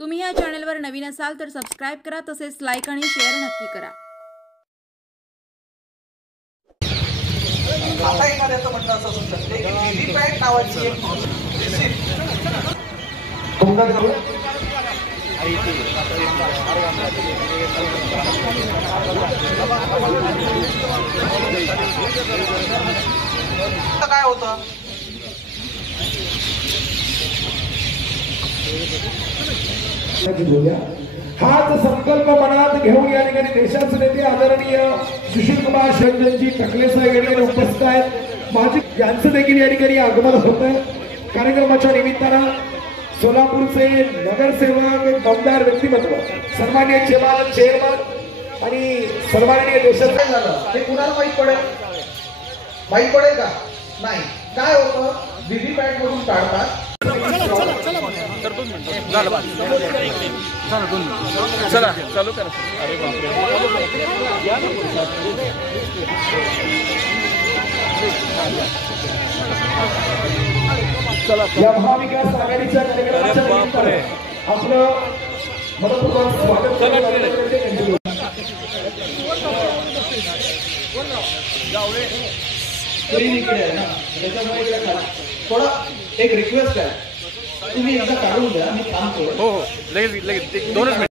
तुम्ही या चॅनलवर नवीन असाल तर सबस्क्राइब करा, तसेच लाईक आणि शेअर नक्की करा। आता एखाद्याचं म्हणणं असं असू शकते की व्हीव्हीपॅट नावाची एक काय होतं हाच संकल्प मनात घेऊन या ठिकाणी देशाचे नेते आदरणीय सुशीलकुमार शिवजनजी टकले साहेब या ठिकाणी उपस्थित आहेत। माझी यांचं देखील या ठिकाणी आगमन होत आहे। कार्यक्रमाच्या निमित्तानं सोलापूरचे नगरसेवक दमदार व्यक्तिमत्व सन्माननीय चेअरमन आणि सन्माननीय देशाचे झालं हे कुणाला माहित पडेल का? नाही। काय होतं व्हीव्हीपॅट मधून काढतात चला चालू करा। अरे बापरे या महाविकास आघाडीच्या कार्यक्रमाच्या निमित्तानं आपलं मनपूर्वक स्वागत थोडा एक रिक्वेस्ट आहे, तुम्ही एकदा काढून द्या, मी काम करू। हो लगेच 2 मिनिट।